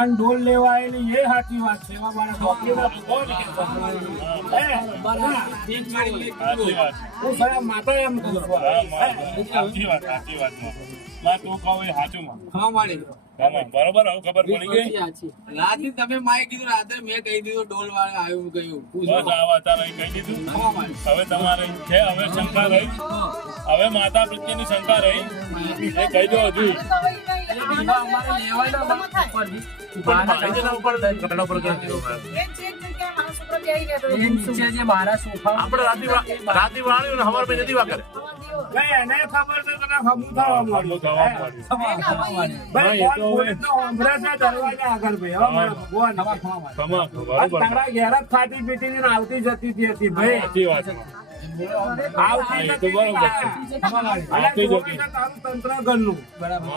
અને ડોલ લેવા આવેલી એ સાચી વાત છે. એમાં મારા છોકરીના કોણ કે સાચી વાત. હું સાહેબ માતા એમ કહું છું. સાચી વાત માં તું કહું એ સાચું માં. હા મારી બરોબર હવે ખબર પડી ગઈ. રાતે તમે માએ કીધું રાતે મેં કહી દીધું ડોલ વાળા આવ્યું કહ્યું બસ આ વાત આ રહી કહી દીધું. હવે તમારે છે હવે શંકા રહી. હવે માતા પ્રત્યેની શંકા રહી એ કહી દો હજુ. રાતે વાળ્યું ને હવાર માં નથી વાકરે. ભાઈ એને ખબર છે તને ખબર થવા માંડી. ભાઈ કોણ બોલે તો સાંભળે છે દરવાજા આગળ ભાઈ. હવે મારા ભગવાન તારા ઘેર જ ખાતી પીતી ને આવતી જતી હતી ભાઈ. સાચી વાત આવતી એ તો બરોબર છે. અને તારું તંત્ર ઘરનું બરાબર